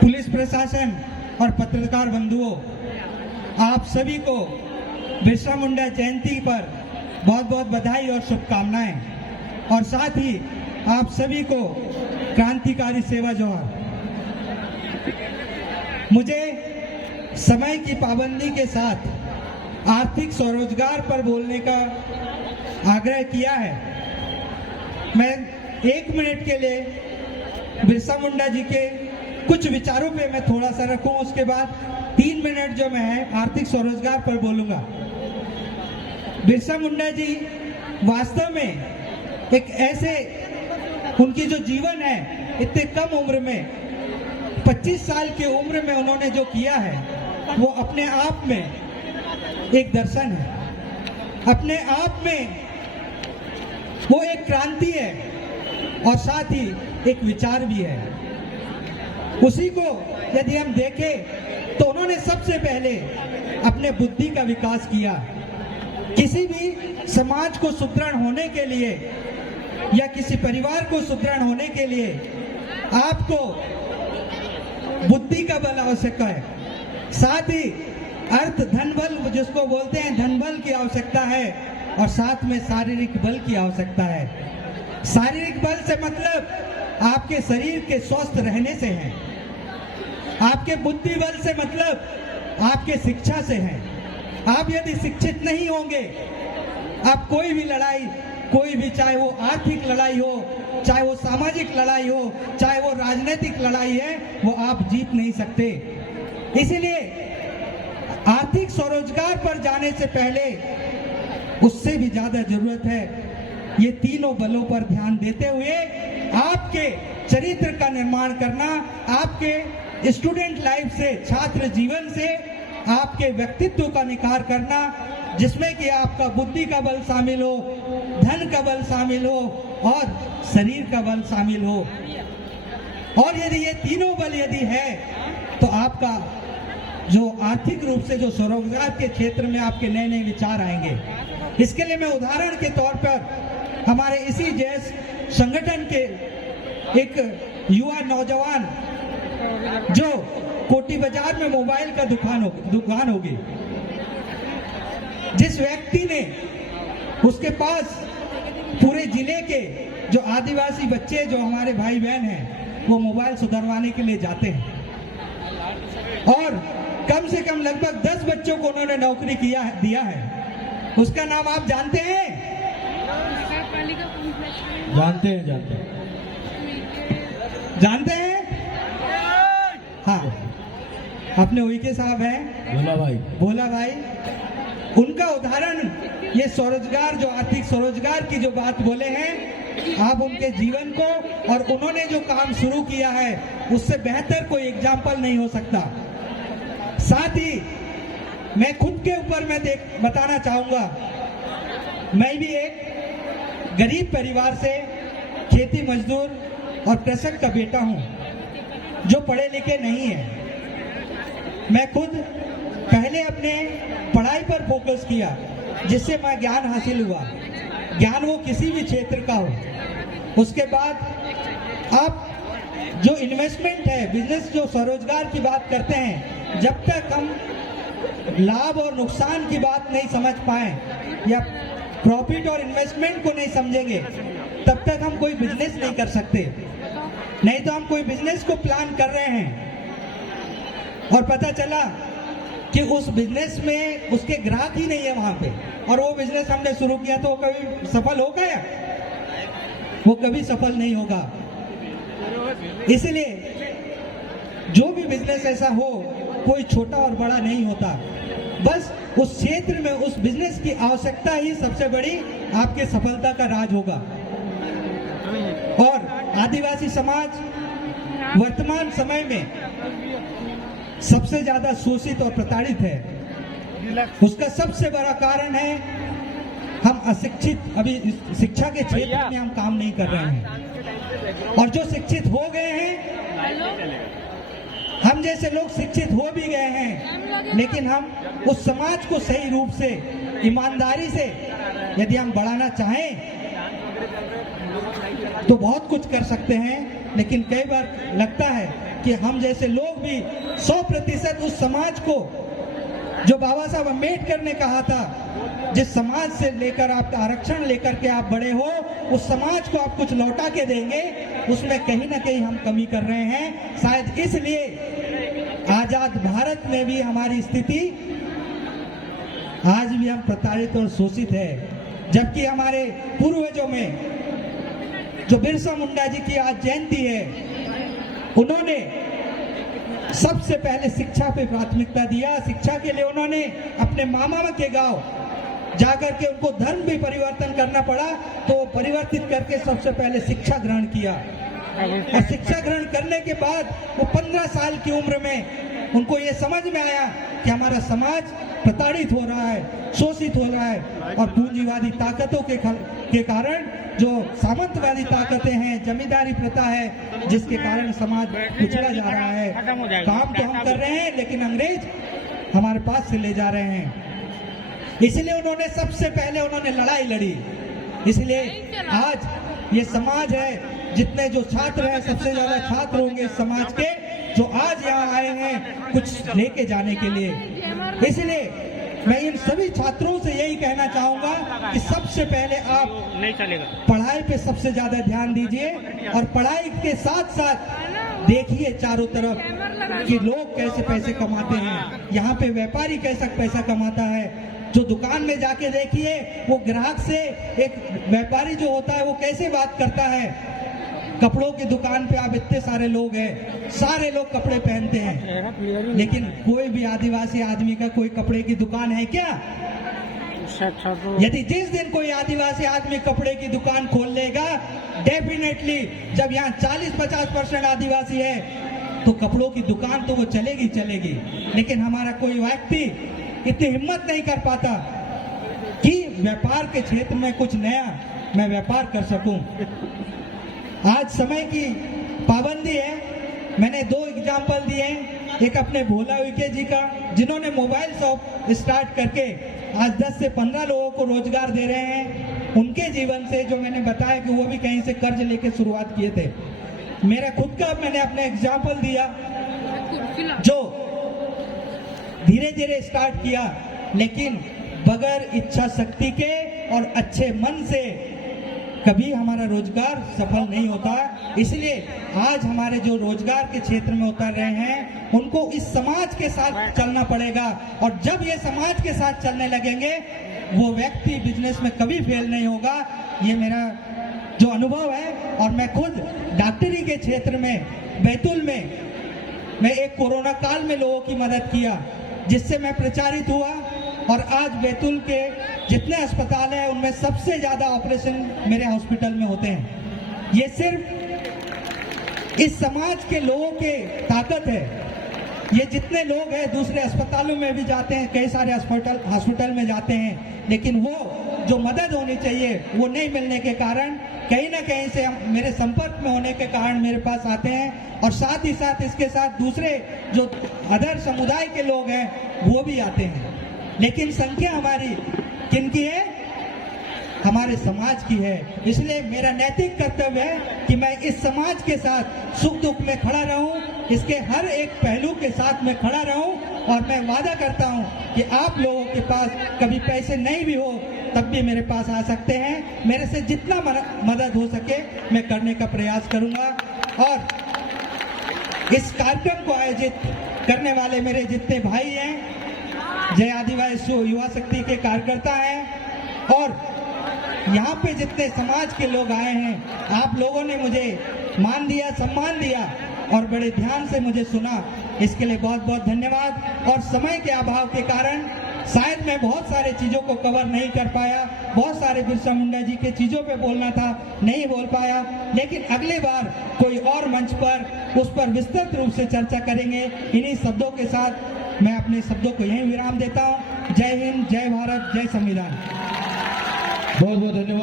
Police प्रशासन और पत्रकार बंधुओं, आप सभी को बिरसा मुंडा जयंती पर बहुत बहुत बधाई और शुभकामनाएं, और साथ ही आप सभी को क्रांतिकारी सेवा जोहार। मुझे समय की पाबंदी के साथ आर्थिक स्वरोजगार पर बोलने का आग्रह किया है। मैं 1 मिनट के लिए बिरसा मुंडा जी के कुछ विचारों पे मैं थोड़ा सा रखूं, उसके बाद 3 मिनट जो मैं है आर्थिक स्वरोजगार पर बोलूंगा। बिरसा मुंडा जी वास्तव में एक ऐसे, उनकी जो जीवन है इतने कम उम्र में 25 साल की उम्र में उन्होंने जो किया है वो अपने आप में एक दर्शन है, अपने आप में वो एक क्रांति है और साथ ही एक विचार भी है। उसी को यदि हम देखें तो उन्होंने सबसे पहले अपने बुद्धि का विकास किया। किसी भी समाज को सुदृढ़ होने के लिए या किसी परिवार को सुदृढ़ होने के लिए आपको बुद्धि का बल आवश्यक है, साथ ही अर्थ धन बल जिसको बोलते हैं धन बल की आवश्यकता है, और साथ में शारीरिक बल की आवश्यकता है। शारीरिक बल से मतलब आपके शरीर के स्वस्थ रहने से है, आपके बुद्धि बल से मतलब आपके शिक्षा से है। आप यदि शिक्षित नहीं होंगे, आप कोई भी लड़ाई, कोई भी, चाहे वो आर्थिक लड़ाई हो, चाहे वो सामाजिक लड़ाई हो, चाहे वो राजनीतिक लड़ाई है, वो आप जीत नहीं सकते। इसीलिए आर्थिक स्वरोजगार पर जाने से पहले उससे भी ज्यादा जरूरत है ये तीनों बलों पर ध्यान देते हुए आपके चरित्र का निर्माण करना, आपके स्टूडेंट लाइफ से, छात्र जीवन से आपके व्यक्तित्व का निखार करना, जिसमें कि आपका बुद्धि का बल शामिल हो, धन का बल शामिल हो और शरीर का बल शामिल हो। और यदि ये तीनों बल यदि है तो आपका जो आर्थिक रूप से जो स्वरोजगार के क्षेत्र में आपके नए नए विचार आएंगे। इसके लिए मैं उदाहरण के तौर पर हमारे इसी जैस संगठन के एक युवा नौजवान जो कोटी बाजार में मोबाइल का दुकान होगी, जिस व्यक्ति ने, उसके पास पूरे जिले के जो आदिवासी बच्चे, जो हमारे भाई बहन हैं, वो मोबाइल सुधरवाने के लिए जाते हैं, और कम से कम लगभग 10 बच्चों को उन्होंने नौकरी दिया है। उसका नाम आप जानते हैं? जानते हैं? हाँ, अपने उइके साहब हैं, भोला भाई। उनका उदाहरण, ये स्वरोजगार, जो आर्थिक स्वरोजगार की जो बात बोले हैं, आप उनके जीवन को और उन्होंने जो काम शुरू किया है उससे बेहतर कोई एग्जाम्पल नहीं हो सकता। साथ ही मैं खुद के ऊपर मैं बताना चाहूंगा, मैं भी एक गरीब परिवार से, खेती मजदूर और कृषक का बेटा हूं जो पढ़े लिखे नहीं है। मैं खुद पहले अपने पढ़ाई पर फोकस किया, जिससे मैं ज्ञान हासिल हुआ, ज्ञान वो किसी भी क्षेत्र का हो। उसके बाद आप जो इन्वेस्टमेंट है, बिजनेस, जो स्वरोजगार की बात करते हैं, जब तक हम लाभ और नुकसान की बात नहीं समझ पाए या प्रॉफिट और इन्वेस्टमेंट को नहीं समझेंगे, तब तक हम कोई बिजनेस नहीं कर सकते। नहीं तो हम कोई बिजनेस को प्लान कर रहे हैं और पता चला कि उस बिजनेस में उसके ग्राहक ही नहीं है वहां पे, और वो बिजनेस हमने शुरू किया तो वो कभी सफल होगा या वो कभी सफल नहीं होगा। इसलिए जो भी बिजनेस ऐसा हो, कोई छोटा और बड़ा नहीं होता, बस उस क्षेत्र में उस बिजनेस की आवश्यकता ही सबसे बड़ी आपके सफलता का राज होगा। और आदिवासी समाज वर्तमान समय में सबसे ज्यादा शोषित और प्रताड़ित है। उसका सबसे बड़ा कारण है हम अशिक्षित, अभी शिक्षा के क्षेत्र में हम काम नहीं कर रहे हैं, और जो शिक्षित हो गए हैं, हम जैसे लोग शिक्षित हो भी गए हैं, लेकिन हम उस समाज को सही रूप से, ईमानदारी से यदि हम बढ़ाना चाहें तो बहुत कुछ कर सकते हैं। लेकिन कई बार लगता है कि हम जैसे लोग भी 100% उस समाज को जो बाबा साहब अम्बेडकर ने कहा था, जिस समाज से लेकर आप आरक्षण लेकर के आप बड़े हो, उस समाज को आप कुछ लौटा के देंगे, उसमें कहीं ना कहीं हम कमी कर रहे हैं। शायद इसलिए आजाद भारत में भी हमारी स्थिति आज भी हम प्रताड़ित और शोषित है। जबकि हमारे पूर्वजों में जो बिरसा मुंडा जी की आज जयंती है, उन्होंने सबसे पहले शिक्षा पे प्राथमिकता दिया। शिक्षा के लिए उन्होंने अपने मामा के गांव जाकर के उनको धर्म भी परिवर्तन करना पड़ा, तो परिवर्तित करके सबसे पहले शिक्षा ग्रहण किया। और शिक्षा ग्रहण करने के बाद वो 15 साल की उम्र में उनको ये समझ में आया कि हमारा समाज प्रताड़ित हो रहा है, शोषित हो रहा है, और पूंजीवादी ताकतों के कारण जो सामंतवादी ताकतें हैं, जमींदारी प्रथा है, जिसके कारण समाज पिछड़ा जा रहा है। काम तो हम कर रहे हैं लेकिन अंग्रेज हमारे पास से ले जा रहे हैं। इसलिए उन्होंने सबसे पहले उन्होंने लड़ाई लड़ी। इसलिए आज ये समाज है, जितने जो छात्र हैं, सबसे ज्यादा छात्र होंगे इस समाज के, जो आज यहाँ आए हैं कुछ लेके जाने के लिए। इसलिए मैं इन सभी छात्रों से यही कहना चाहूंगा कि सबसे पहले आप नहीं चलेगा, पढ़ाई पे सबसे ज्यादा ध्यान दीजिए, और पढ़ाई के साथ साथ देखिए चारों तरफ कि लोग कैसे पैसे कमाते हैं, यहाँ पे व्यापारी कैसा पैसा कमाता है। जो दुकान में जाके देखिए, वो ग्राहक से एक व्यापारी जो होता है वो कैसे बात करता है। कपड़ों की दुकान पे आप इतने सारे लोग हैं, सारे लोग कपड़े पहनते हैं, लेकिन कोई भी आदिवासी आदमी का कोई कपड़े की दुकान है क्या? यदि जिस दिन कोई आदिवासी आदमी कपड़े की दुकान खोल लेगा, डेफिनेटली जब यहाँ 40-50% आदिवासी है तो कपड़ों की दुकान तो वो चलेगी चलेगी। लेकिन हमारा कोई व्यक्ति इतनी हिम्मत नहीं कर पाता कि व्यापार के क्षेत्र में कुछ नया मैं व्यापार कर सकूं। आज समय की पाबंदी है। मैंने 2 एग्जाम्पल दिए हैं। एक अपने भोला उइके जी का, जिन्होंने मोबाइल शॉप स्टार्ट करके आज 10 से 15 लोगों को रोजगार दे रहे हैं। उनके जीवन से जो मैंने बताया कि वो भी कहीं से कर्ज लेके शुरुआत किए थे। मेरा खुद का मैंने अपने एग्जाम्पल दिया, जो धीरे धीरे स्टार्ट किया, लेकिन बगैर इच्छा शक्ति के और अच्छे मन से कभी हमारा रोजगार सफल नहीं होता। इसलिए आज हमारे जो रोजगार के क्षेत्र में उतर रहे हैं, उनको इस समाज के साथ चलना पड़ेगा, और जब ये समाज के साथ चलने लगेंगे, वो व्यक्ति बिजनेस में कभी फेल नहीं होगा। ये मेरा जो अनुभव है। और मैं खुद डॉक्टरी के क्षेत्र में बैतूल में मैं एक कोरोना काल में लोगों की मदद किया, जिससे मैं प्रचारित हुआ, और आज बैतूल के जितने अस्पताल हैं उनमें सबसे ज्यादा ऑपरेशन मेरे हॉस्पिटल में होते हैं। ये सिर्फ इस समाज के लोगों के ताकत है। ये जितने लोग हैं दूसरे अस्पतालों में भी जाते हैं, कई सारे हॉस्पिटल में जाते हैं, लेकिन वो जो मदद होनी चाहिए वो नहीं मिलने के कारण कहीं ना कहीं से मेरे संपर्क में होने के कारण मेरे पास आते हैं। और साथ ही साथ इसके साथ दूसरे जो अदर समुदाय के लोग हैं वो भी आते हैं। लेकिन संख्या हमारी किनकी है? हमारे समाज की है। इसलिए मेरा नैतिक कर्तव्य है कि मैं इस समाज के साथ सुख दुख में खड़ा रहूं, इसके हर एक पहलू के साथ मैं खड़ा रहूं। और मैं वादा करता हूं कि आप लोगों के पास कभी पैसे नहीं भी हो तब भी मेरे पास आ सकते हैं। मेरे से जितना मदद हो सके मैं करने का प्रयास करूंगा। और इस कार्यक्रम को आयोजित करने वाले मेरे जितने भाई हैं, जय आदिवासी युवा शक्ति के कार्यकर्ता हैं, और यहाँ पे जितने समाज के लोग आए हैं, आप लोगों ने मुझे मान दिया, सम्मान दिया और बड़े ध्यान से मुझे सुना, इसके लिए बहुत बहुत धन्यवाद। और समय के अभाव के कारण शायद मैं बहुत सारे चीजों को कवर नहीं कर पाया, बहुत सारे बिरसा मुंडा जी के चीजों पे बोलना था, नहीं बोल पाया, लेकिन अगले बार कोई और मंच पर उस पर विस्तृत रूप से चर्चा करेंगे। इन्हीं शब्दों के साथ मैं अपने शब्दों को यहीं विराम देता हूँ। जय हिंद, जय भारत, जय संविधान। बहुत बहुत धन्यवाद।